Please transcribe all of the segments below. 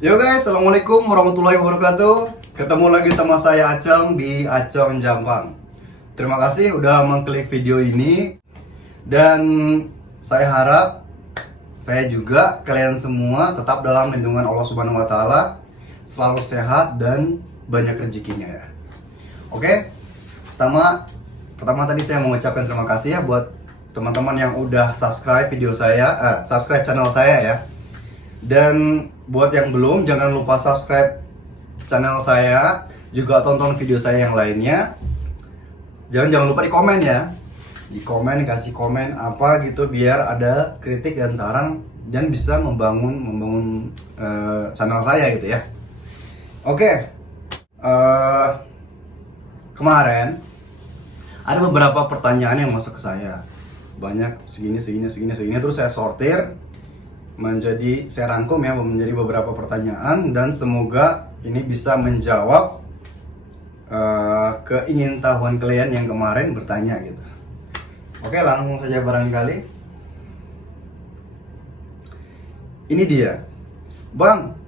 Yo guys, assalamualaikum warahmatullahi wabarakatuh. Ketemu lagi sama saya Acong di Acong Jampang. Terima kasih udah mengklik video ini. Dan saya harap saya juga kalian semua tetap dalam lindungan Allah Subhanahu wa taala, selalu sehat dan banyak rezekinya ya. Oke. Pertama tadi saya mau ucapkan terima kasih ya buat teman-teman yang udah subscribe video saya, subscribe channel saya ya. Dan buat yang belum, jangan lupa subscribe channel saya, juga tonton video saya yang lainnya. Jangan lupa di komen ya. Di komen, kasih komen apa gitu biar ada kritik dan saran dan bisa membangun channel saya gitu ya. Oke. Kemarin ada beberapa pertanyaan yang masuk ke saya. Banyak segini terus saya sortir saya rangkum ya menjadi beberapa pertanyaan dan semoga ini bisa menjawab keingintahuan kalian yang kemarin bertanya gitu. Oke, langsung saja barangkali. Ini dia. Bang,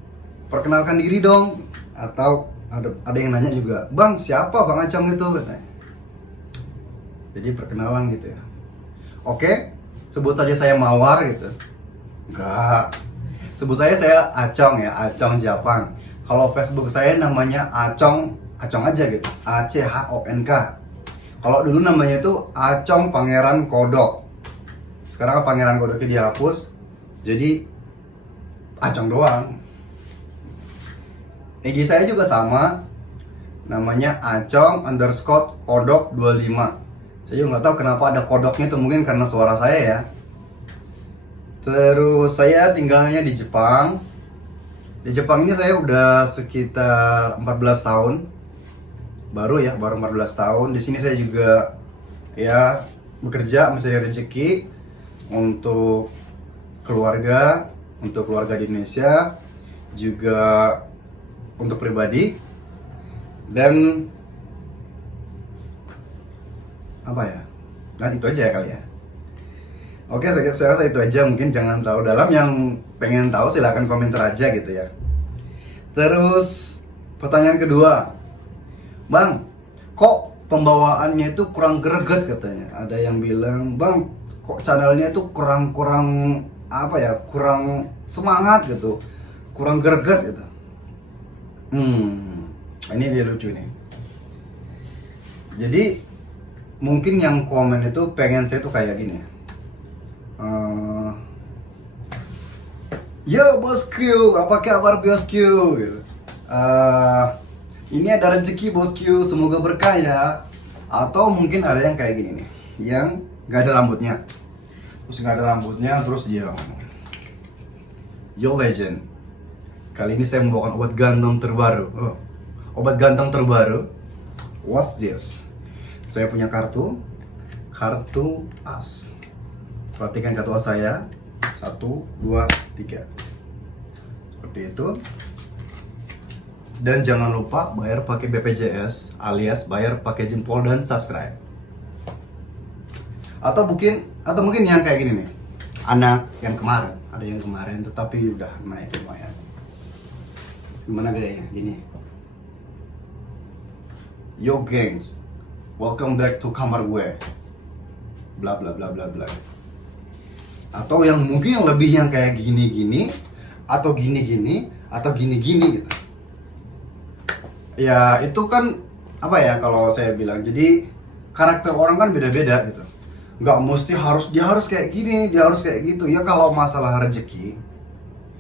perkenalkan diri dong. Atau ada yang nanya juga, Bang, siapa Bang Acong itu? Katanya. Jadi perkenalan gitu ya. Oke, sebut saja saya Mawar gitu. Enggak. Sebut saya Acong ya, Acong Jampang. Kalau Facebook saya namanya Acong aja gitu. ACHONK. Kalau dulu namanya itu Acong Pangeran Kodok. Sekarang Pangeran Kodoknya dihapus. Jadi Acong doang. IG saya juga sama. Namanya Acong_Kodok 25. Saya juga nggak tahu kenapa ada kodoknya itu, mungkin karena suara saya ya. Terus saya tinggalnya di Jepang. Di Jepang ini saya udah sekitar 14 tahun. Baru 14 tahun. Di sini saya juga ya bekerja mencari rezeki untuk keluarga di Indonesia, juga untuk pribadi. Dan apa ya? Dan itu aja ya kali ya. Oke, saya rasa itu aja, mungkin jangan terlalu dalam. Yang pengen tahu silahkan komentar aja gitu ya. Terus pertanyaan kedua, Bang, kok pembawaannya itu kurang greget katanya. Ada yang bilang, Bang, kok channelnya itu kurang apa ya, kurang semangat gitu, kurang greget gitu. Ini dia lucu nih. Jadi mungkin yang komen itu pengen saya tuh kayak gini ya. Yo bosku, apa kabar bosku? Gitu. Ini ada rezeki bosku, semoga berkah ya. Atau mungkin ada yang kayak gini nih, yang gak ada rambutnya. Terus dia ngomong, Yo legend, kali ini saya membawakan obat ganteng terbaru. Obat ganteng terbaru. What's this? Saya punya kartu as. Perhatikan kartu as saya. 1, 2, 3. Seperti itu. Dan jangan lupa bayar pakai BPJS alias bayar pakai jempol dan subscribe. Atau mungkin yang kayak gini nih. Anak yang kemarin, ada yang kemarin tetapi udah naik lumayan. Gimana gayanya? Gini. Yo gengs, welcome back to kamar gue. Bla bla bla bla bla. Atau yang mungkin yang lebih yang kayak gini-gini atau gini-gini atau gini-gini gitu. Ya itu kan apa ya kalau saya bilang, jadi karakter orang kan beda-beda gitu. Nggak mesti dia harus kayak gini, dia harus kayak gitu. Ya kalau masalah rezeki,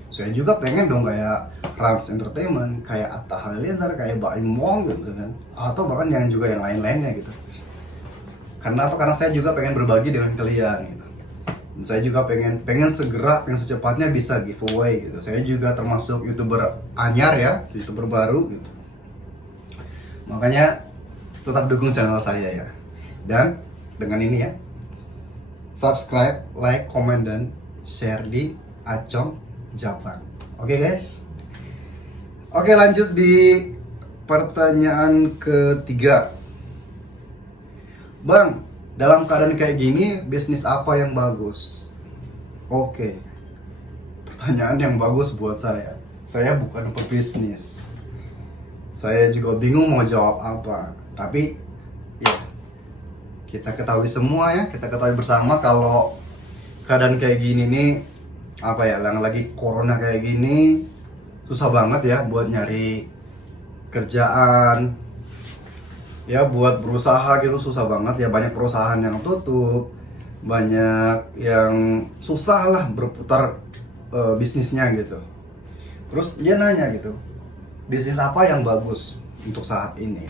saya juga pengen dong kayak Rans Entertainment, kayak Atta Halilintar, kayak Baim Wong gitu kan. Atau bahkan yang juga yang lain-lainnya gitu. Karena apa? Karena saya juga pengen berbagi dengan kalian gitu. Dan saya juga pengen segera, pengen secepatnya bisa giveaway gitu. Saya juga termasuk YouTuber anyar ya, YouTuber baru gitu. Makanya tetap dukung channel saya ya. Dan dengan ini ya, subscribe, like, comment, dan share di Acong Jampang. Oke guys. Oke, lanjut di pertanyaan ketiga. Bang, dalam keadaan kayak gini, bisnis apa yang bagus? Oke. Pertanyaan yang bagus buat saya. saya bukan pebisnis. Saya juga bingung mau jawab apa. Tapi ya, kita ketahui semua ya, kita ketahui bersama kalau keadaan kayak gini nih, apa ya, yang lagi corona kayak gini, susah banget ya buat nyari kerjaan. Ya buat berusaha gitu susah banget ya, banyak perusahaan yang tutup, banyak yang susah lah berputar bisnisnya gitu. Terus dia nanya gitu, bisnis apa yang bagus untuk saat ini?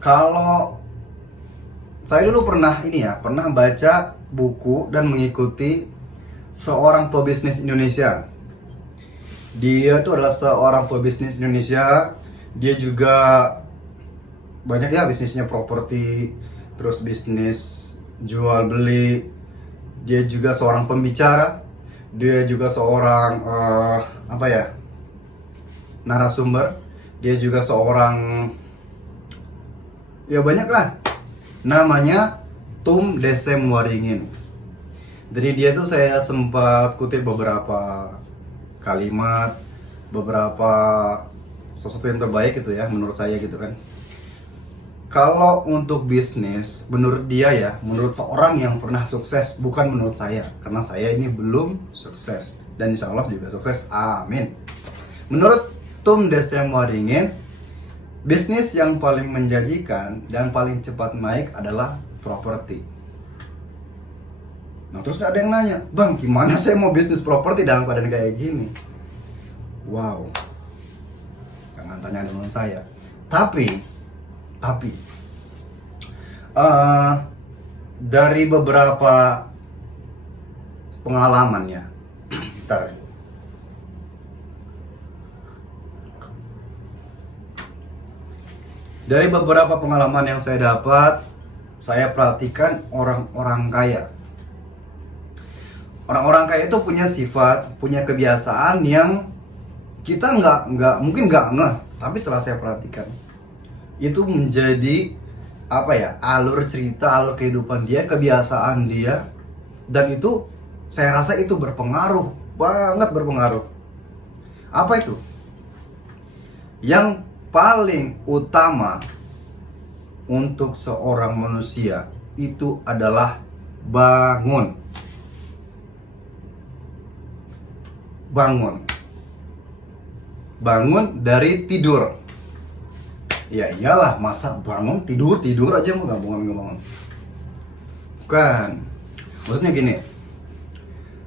Kalau saya dulu pernah pernah baca buku dan mengikuti seorang pebisnis Indonesia. Dia itu adalah seorang pebisnis Indonesia. Dia juga banyak ya bisnisnya, properti, terus bisnis jual beli. Dia juga seorang pembicara. Dia juga seorang narasumber. Dia juga seorang, ya banyak lah. Namanya Tum Desem Waringin. Dari dia tuh saya sempat kutip beberapa kalimat, beberapa sesuatu yang terbaik gitu ya menurut saya gitu kan. Kalau untuk bisnis, menurut dia ya, menurut seorang yang pernah sukses, bukan menurut saya, karena saya ini belum sukses dan insya Allah juga sukses, amin. Menurut Tum Desem Waringin, bisnis yang paling menjanjikan dan paling cepat naik adalah properti. Nah terus ada yang nanya, bang gimana saya mau bisnis properti dalam keadaan kayak gini? Wow, jangan tanya dengan saya. Tapi dari beberapa pengalamannya, bentar. Dari beberapa pengalaman yang saya dapat, saya perhatikan orang-orang kaya. Orang-orang kaya itu punya sifat, punya kebiasaan yang kita mungkin nggak ngeh, tapi setelah saya perhatikan, itu menjadi alur cerita, alur kehidupan dia, kebiasaan dia, dan itu saya rasa itu berpengaruh, banget berpengaruh. Apa itu? Yang paling utama untuk seorang manusia itu adalah bangun. Bangun dari tidur. Ya iyalah, masa bangun tidur aja mau nggak bangun. Bukan. Maksudnya gini.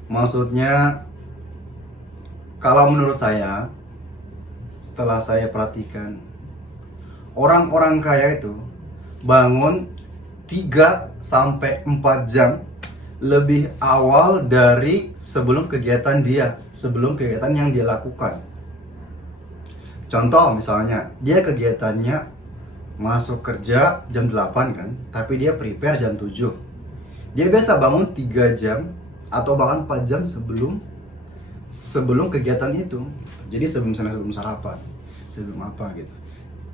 Maksudnya kalau menurut saya, setelah saya perhatikan, orang-orang kaya itu bangun 3-4 jam lebih awal dari sebelum kegiatan yang dia lakukan. Contoh misalnya, dia kegiatannya masuk kerja jam 8 kan, tapi dia prepare jam 7. Dia biasa bangun 3 jam atau bahkan 4 jam sebelum kegiatan itu. Jadi sebelum sarapan, sebelum apa gitu.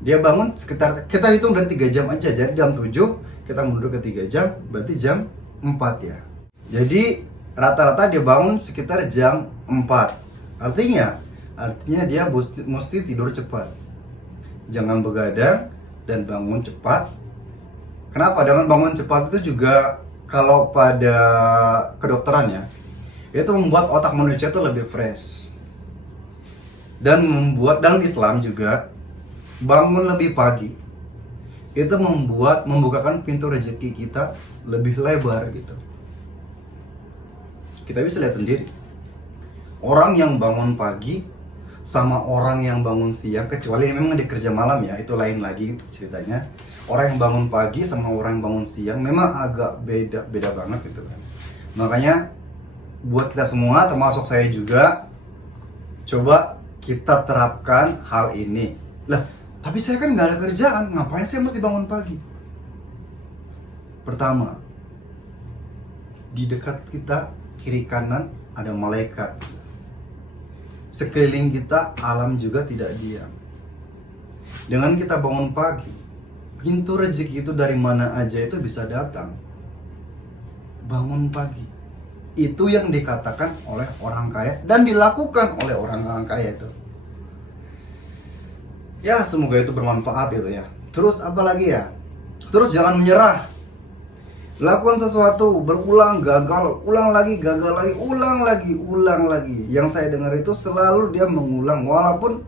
Dia bangun sekitar, kita hitung dari 3 jam aja, jadi jam 7 kita mundur ke 3 jam, berarti jam 4 ya. Jadi rata-rata dia bangun sekitar jam 4. Artinya dia mesti tidur cepat. Jangan begadang dan bangun cepat. Kenapa? Dengan bangun cepat itu juga kalau pada kedokteran ya, itu membuat otak manusia itu lebih fresh. Dan dalam Islam juga, bangun lebih pagi itu membukakan pintu rezeki kita lebih lebar gitu. Kita bisa lihat sendiri. Orang yang bangun pagi sama orang yang bangun siang, kecuali memang dia kerja malam ya, itu lain lagi ceritanya. Orang yang bangun pagi sama orang yang bangun siang memang agak beda banget gitu kan. Makanya buat kita semua, termasuk saya juga, coba kita terapkan hal ini. Lah, tapi saya kan nggak ada kerjaan, ngapain saya mesti bangun pagi? Pertama, di dekat kita kiri kanan ada malaikat. Sekeliling kita alam juga tidak diam. Dengan kita bangun pagi, pintu rezeki itu dari mana aja itu bisa datang. Bangun pagi itu yang dikatakan oleh orang kaya dan dilakukan oleh orang kaya itu. Ya, semoga itu bermanfaat gitu ya. Terus apa lagi ya? Terus jangan menyerah. Lakukan sesuatu, berulang, gagal, ulang lagi, gagal lagi, ulang lagi, ulang lagi. Yang saya dengar itu selalu dia mengulang, walaupun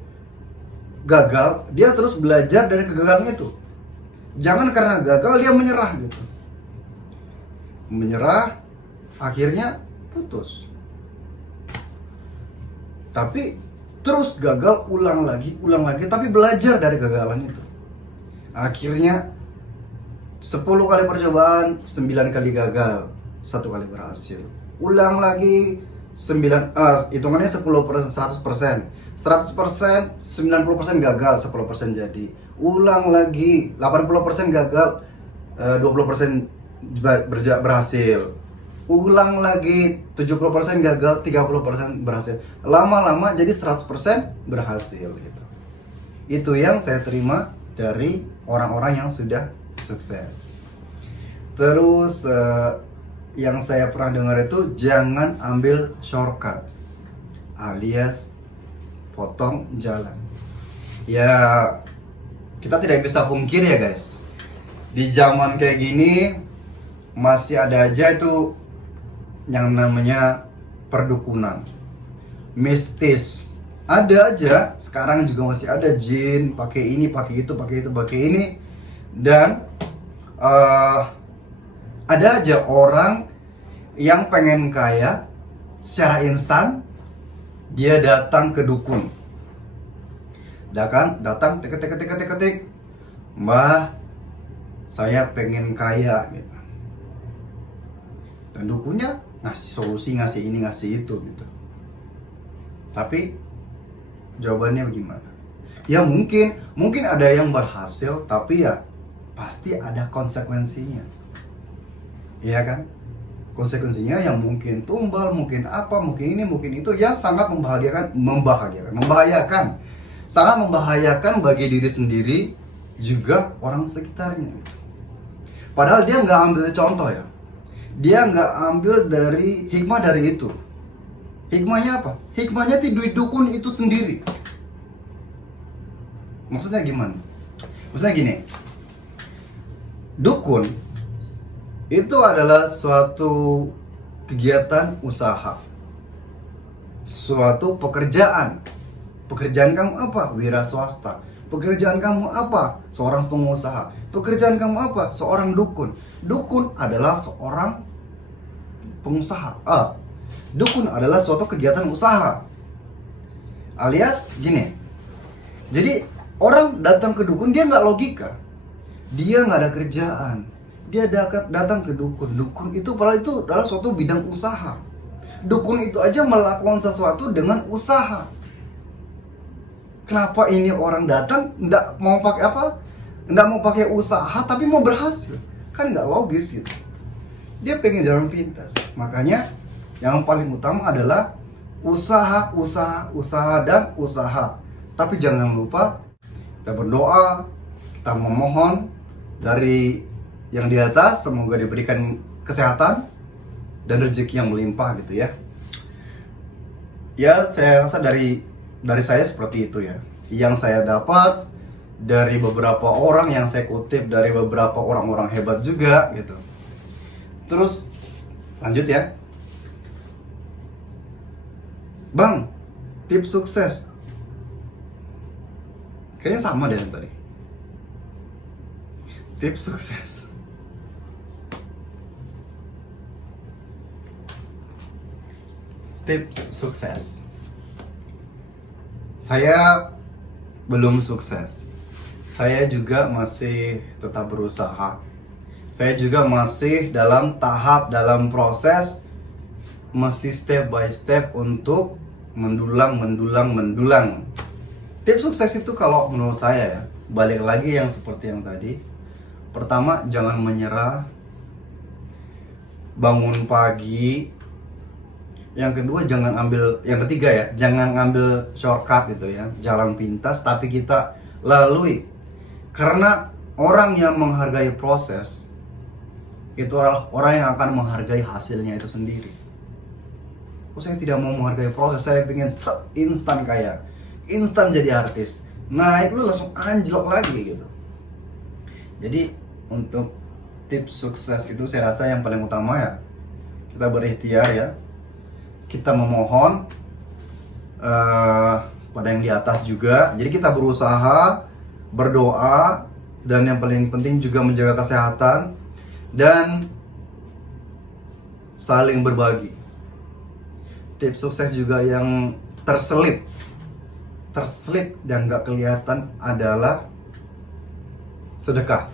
gagal, dia terus belajar dari kegagalan itu. Jangan karena gagal dia menyerah gitu. Menyerah, akhirnya putus. Tapi terus gagal, ulang lagi, tapi belajar dari kegagalan itu. Akhirnya 10 kali percobaan, 9 kali gagal, 1 kali berhasil. Ulang lagi, hitungannya 10%, 100%. 100%, 90% gagal, 10% jadi. Ulang lagi, 80% gagal, 20% berhasil. Ulang lagi, 70% gagal, 30% berhasil. Lama-lama jadi 100% berhasil gitu. Itu yang saya terima dari orang-orang yang sudah sukses. Terus yang saya pernah dengar itu jangan ambil shortcut, alias potong jalan. Ya, kita tidak bisa pungkir ya guys, di zaman kayak gini masih ada aja itu yang namanya perdukunan, mistis. Ada aja, sekarang juga masih ada jin, pakai ini, pakai itu, pakai itu, pakai ini. Dan ada aja orang yang pengen kaya secara instan, dia datang ke dukun. Datang ketik, Mbah, saya pengen kaya gitu. Dan dukunnya ngasih solusi, ngasih ini, ngasih itu gitu. Tapi jawabannya bagaimana? Ya mungkin ada yang berhasil, tapi ya pasti ada konsekuensinya. Iya kan? Konsekuensinya yang mungkin tumbal, mungkin apa, mungkin ini, mungkin itu, yang sangat membahayakan. Sangat membahayakan bagi diri sendiri, juga orang sekitarnya. Padahal dia nggak ambil contoh ya. Dia nggak ambil dari hikmah dari itu. Hikmahnya apa? Hikmahnya di dukun itu sendiri. Maksudnya gimana? Maksudnya gini, dukun itu adalah suatu kegiatan usaha, suatu pekerjaan. Pekerjaan kamu apa? Wira swasta. Pekerjaan kamu apa? Seorang pengusaha. Pekerjaan kamu apa? Seorang dukun. Dukun adalah seorang pengusaha. Dukun adalah suatu kegiatan usaha. Alias gini. Jadi orang datang ke dukun, dia nggak logika. Dia nggak ada kerjaan. Dia datang ke dukun. Dukun itu adalah suatu bidang usaha. Dukun itu aja melakukan sesuatu dengan usaha. Kenapa ini orang datang nggak mau pakai apa? Nggak mau pakai usaha tapi mau berhasil? Kan nggak logis gitu. Dia pengen jalan pintas. Makanya yang paling utama adalah usaha, dan usaha. Tapi jangan lupa kita berdoa, kita memohon dari yang di atas, semoga diberikan kesehatan dan rezeki yang melimpah gitu ya. Ya, saya rasa dari saya seperti itu ya. Yang saya dapat dari beberapa orang yang saya kutip dari beberapa orang-orang hebat juga gitu. Terus lanjut ya. Bang, tips sukses. Kayaknya sama deh tadi. Tips sukses. Tips sukses. Saya belum sukses. Saya juga masih tetap berusaha. Saya juga masih dalam proses, masih step by step untuk mendulang. Tips sukses itu kalau menurut saya ya, balik lagi yang seperti yang tadi. Pertama, jangan menyerah. Bangun pagi. Yang kedua, yang ketiga ya, jangan ngambil shortcut gitu ya, jalan pintas, tapi kita lalui. Karena orang yang menghargai proses itu adalah orang yang akan menghargai hasilnya itu sendiri. Oh, saya tidak mau menghargai proses, saya pengen instan kaya, instan jadi artis. Nah, itu langsung anjlok lagi gitu. Jadi untuk tips sukses itu saya rasa yang paling utama ya, kita berikhtiar ya, kita memohon pada yang di atas juga. Jadi kita berusaha, berdoa, dan yang paling penting juga menjaga kesehatan dan saling berbagi. Tips sukses juga yang terselip dan gak kelihatan adalah sedekah.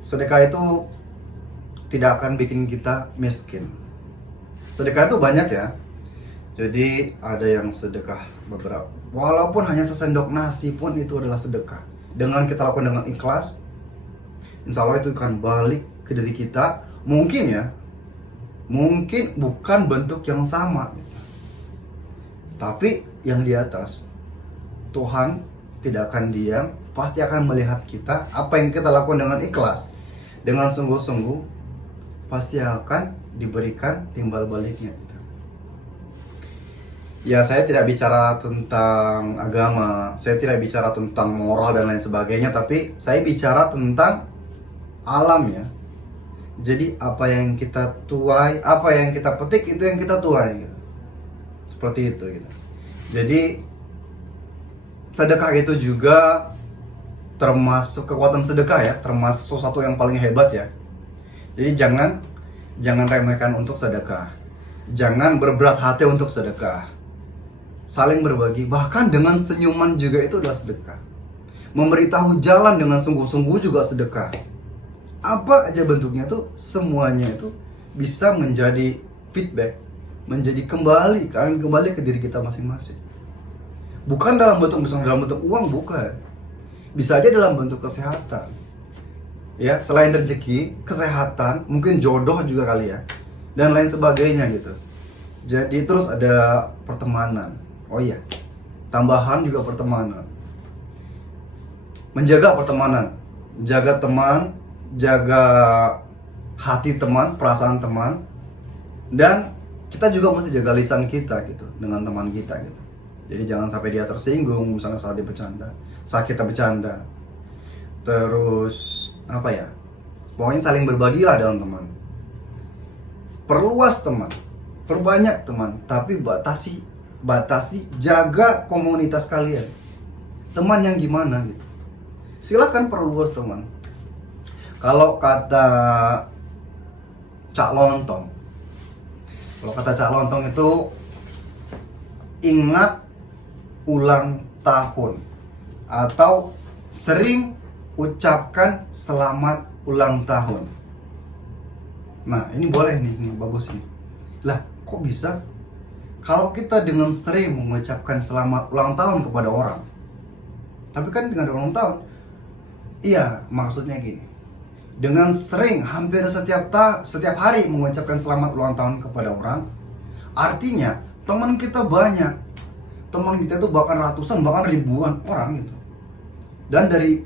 Sedekah itu tidak akan bikin kita miskin. Sedekah itu banyak ya. Jadi ada yang sedekah beberapa, walaupun hanya sesendok nasi pun itu adalah sedekah. Dengan kita lakukan dengan ikhlas, insya Allah itu akan balik ke diri kita. Mungkin bukan bentuk yang sama, tapi yang di atas, Tuhan tidak akan diam, pasti akan melihat kita. Apa yang kita lakukan dengan ikhlas, dengan sungguh-sungguh, pasti akan diberikan timbal baliknya. Ya, saya tidak bicara tentang agama, saya tidak bicara tentang moral dan lain sebagainya, tapi saya bicara tentang alam ya. Jadi apa yang kita tuai, apa yang kita petik, itu yang kita tuai gitu. Seperti itu gitu. Jadi sedekah itu juga termasuk kekuatan sedekah ya, termasuk sesuatu yang paling hebat ya. Jadi jangan remehkan untuk sedekah. Jangan berberat hati untuk sedekah. Saling berbagi, bahkan dengan senyuman juga itu adalah sedekah. Memberitahu jalan dengan sungguh-sungguh juga sedekah. Apa aja bentuknya tuh, semuanya itu bisa menjadi feedback, menjadi kembali ke diri kita masing-masing. Bukan dalam bentuk uang, bukan. Bisa aja dalam bentuk kesehatan. Ya, selain rezeki, kesehatan, mungkin jodoh juga kali ya, dan lain sebagainya gitu. Jadi terus ada pertemanan. Oh iya, tambahan juga pertemanan. Menjaga pertemanan, jaga teman, jaga hati teman, perasaan teman, dan kita juga mesti jaga lisan kita gitu dengan teman kita gitu. Jadi jangan sampai dia tersinggung misalnya saat dia bercanda, saat kita bercanda. Terus apa ya? Pokoknya saling berbagilah dengan teman. Perluas teman, perbanyak teman, tapi batasi, jaga komunitas kalian. Teman yang gimana gitu. Silakan perluas teman. Kalau kata Cak Lontong, itu ingat ulang tahun atau sering ucapkan selamat ulang tahun. Nah, ini boleh nih bagus nih. Lah, kok bisa? Kalau kita dengan sering mengucapkan selamat ulang tahun kepada orang, tapi kan dengan ulang tahun, iya maksudnya gini, dengan sering hampir setiap hari mengucapkan selamat ulang tahun kepada orang, artinya teman kita banyak, teman kita itu bahkan ratusan, bahkan ribuan orang gitu. Dan dari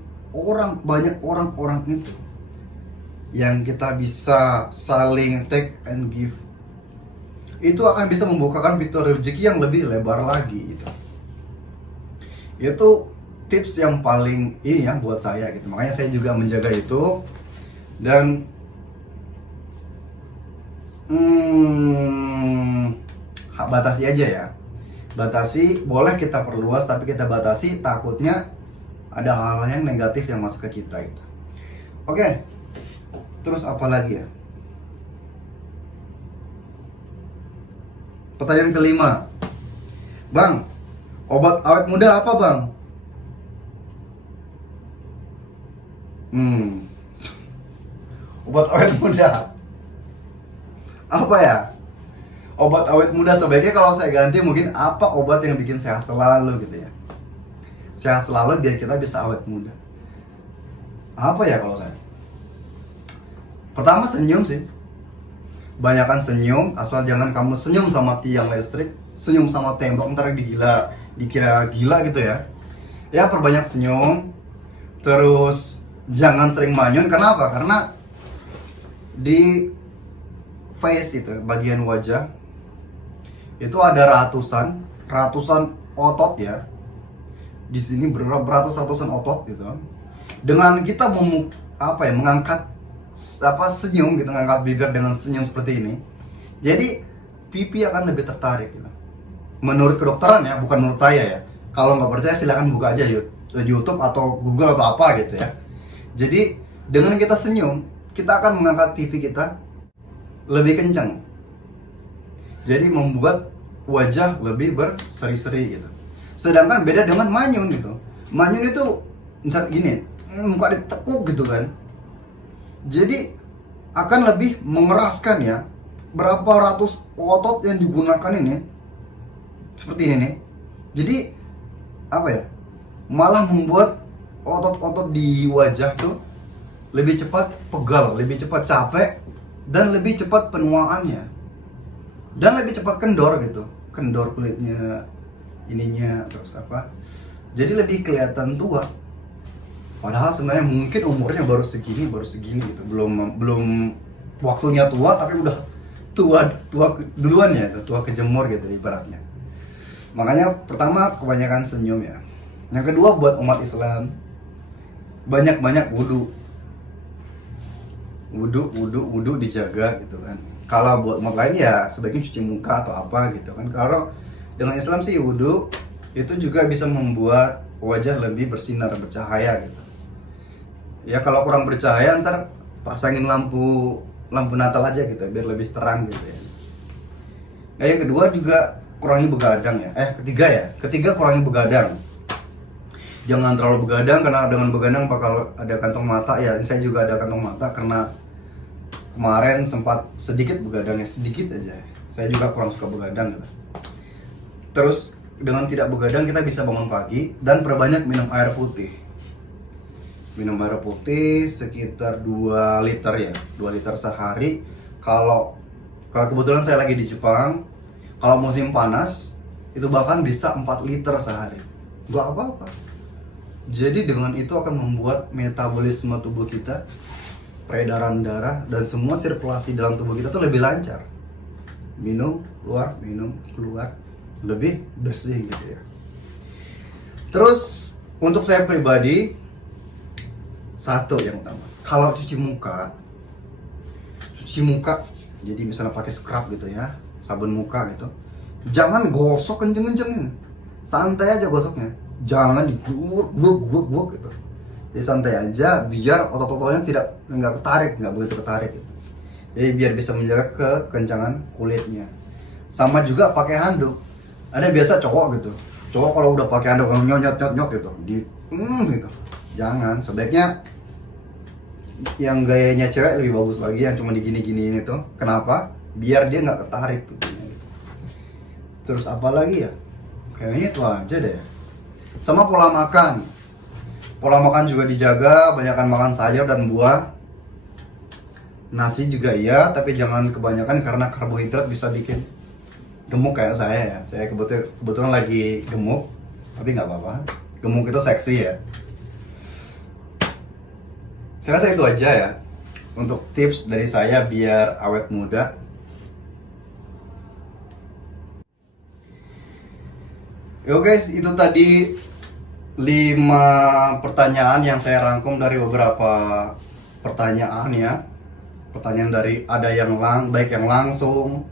banyak orang itu, yang kita bisa saling take and give, itu akan bisa membukakan pintu rezeki yang lebih lebar lagi gitu. Itu tips yang paling ini ya buat saya gitu. Makanya saya juga menjaga itu. Dan batasi aja ya. Batasi, boleh kita perluas, tapi kita batasi, takutnya ada hal-hal yang negatif yang masuk ke kita gitu. Oke. Terus apa lagi ya? Pertanyaan kelima, Bang, obat awet muda apa Bang? Obat awet muda apa ya? Obat awet muda sebaiknya kalau saya ganti mungkin apa obat yang bikin sehat selalu gitu ya. Sehat selalu biar kita bisa awet muda. Apa ya kalau saya? Pertama senyum sih. Banyakan senyum, asal jangan kamu senyum sama tiang listrik, senyum sama tembok, ntar dikira gila gitu ya. Ya, perbanyak senyum. Terus jangan sering manyun. Kenapa? Karena di face itu, bagian wajah, itu ada ratusan otot ya. Di sini beratus-ratusan otot gitu. Dengan kita mengangkat senyum gitu, mengangkat bibir dengan senyum seperti ini. Jadi pipi akan lebih tertarik gitu. Menurut kedokteran ya, bukan menurut saya ya. Kalau nggak percaya silahkan buka aja YouTube atau Google atau apa gitu ya. Jadi dengan kita senyum, kita akan mengangkat pipi kita lebih kencang. Jadi membuat wajah lebih berseri-seri gitu. Sedangkan beda dengan manyun gitu. Manyun itu misal gini, muka ditekuk gitu kan. Jadi akan lebih mengeraskan ya. Berapa ratus otot yang digunakan ini seperti ini nih. Jadi apa ya? Malah membuat otot-otot di wajah tuh lebih cepat pegal, lebih cepat capek, dan lebih cepat penuaannya. Dan lebih cepat kendor gitu. Kendor kulitnya, ininya terus apa, jadi lebih kelihatan tua, padahal sebenarnya mungkin umurnya baru segini gitu, belum waktunya tua, tapi udah tua duluan ya, tua kejemur gitu ibaratnya. Makanya pertama kebanyakan senyum ya. Yang kedua buat umat Islam, banyak wudu dijaga gitu kan. Kalau buat umat lain ya sebaiknya cuci muka atau apa gitu kan. Kalau dengan Islam sih wudu itu juga bisa membuat wajah lebih bersinar, bercahaya gitu. Ya kalau kurang bercahaya ntar pasangin lampu Natal aja gitu biar lebih terang gitu ya. Nah yang kedua juga kurangi begadang ya. Ketiga kurangi begadang. Jangan terlalu begadang, karena dengan begadang bakal ada kantong mata ya. Saya juga ada kantong mata karena kemarin sempat sedikit begadangnya, sedikit aja. Saya juga kurang suka begadang gitu. Terus dengan tidak begadang kita bisa bangun pagi dan perbanyak minum air putih. Minum air putih sekitar 2 liter ya, 2 liter sehari. Kalau kebetulan saya lagi di Jepang, kalau musim panas itu bahkan bisa 4 liter sehari. Gak apa-apa. Jadi dengan itu akan membuat metabolisme tubuh kita, peredaran darah dan semua sirkulasi dalam tubuh kita tuh lebih lancar. Minum keluar lebih bersih gitu ya. Terus untuk saya pribadi, satu yang utama, kalau cuci muka jadi misalnya pakai scrub gitu ya, sabun muka gitu, jangan gosok kenceng-kenceng, santai aja gosoknya, jangan diguak gitu. Jadi santai aja biar otot-ototnya nggak begitu ketarik gitu. Jadi biar bisa menjaga kekencangan kulitnya. Sama juga pakai handuk. Ada biasa cowok gitu, cowok kalau udah pakai handuk nyot gitu, gitu. Jangan, sebaiknya yang gayanya cewek lebih bagus lagi, yang cuma digini-giniin itu. Kenapa? Biar dia nggak ketarik gitu. Terus apa lagi ya? Kayaknya itu aja deh. Sama pola makan juga dijaga, banyakkan makan sayur dan buah. Nasi juga iya, tapi jangan kebanyakan karena karbohidrat bisa bikin gemuk kayak saya ya. Saya kebetulan lagi gemuk, tapi nggak apa-apa. Gemuk itu seksi ya. Saya rasa itu aja ya untuk tips dari saya biar awet muda. Yo guys, itu tadi 5 pertanyaan yang saya rangkum dari beberapa pertanyaan ya. Pertanyaan dari ada yang baik yang langsung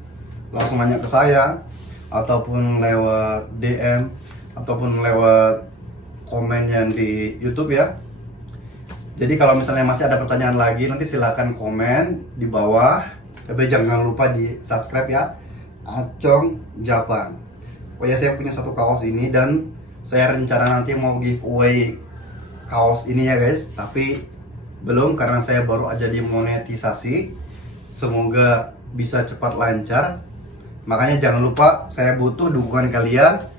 nanya ke saya, ataupun lewat DM, ataupun lewat komen yang di YouTube ya. Jadi kalau misalnya masih ada pertanyaan lagi, nanti silahkan komen di bawah. Tapi jangan lupa di subscribe ya, Acong Japan. Oh ya, saya punya satu kaos ini dan saya rencana nanti mau giveaway kaos ini ya guys. Tapi belum, karena saya baru aja dimonetisasi. Semoga bisa cepat lancar. Makanya jangan lupa, saya butuh dukungan kalian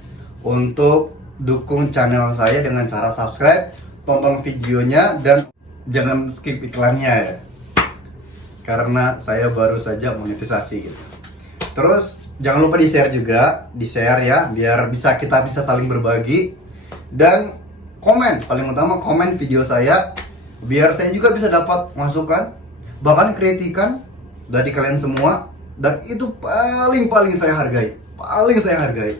untuk dukung channel saya dengan cara subscribe, tonton videonya, dan jangan skip iklannya ya. Karena saya baru saja monetisasi gitu. Terus jangan lupa di-share juga, di-share ya, biar kita bisa saling berbagi. Dan komen, paling utama komen video saya, biar saya juga bisa dapat masukan, bahkan kritikan dari kalian semua. Dan itu paling saya hargai. paling saya hargai.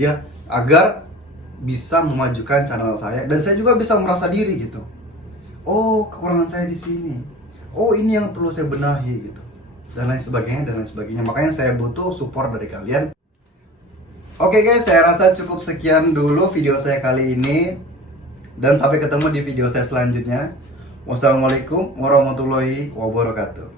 Ya, agar bisa memajukan channel saya dan saya juga bisa merasa diri gitu. Oh, kekurangan saya di sini. Oh, ini yang perlu saya benahi gitu. Dan lain sebagainya dan lain sebagainya. Makanya saya butuh support dari kalian. Oke guys, saya rasa cukup sekian dulu video saya kali ini. Dan sampai ketemu di video saya selanjutnya. Wassalamualaikum warahmatullahi wabarakatuh.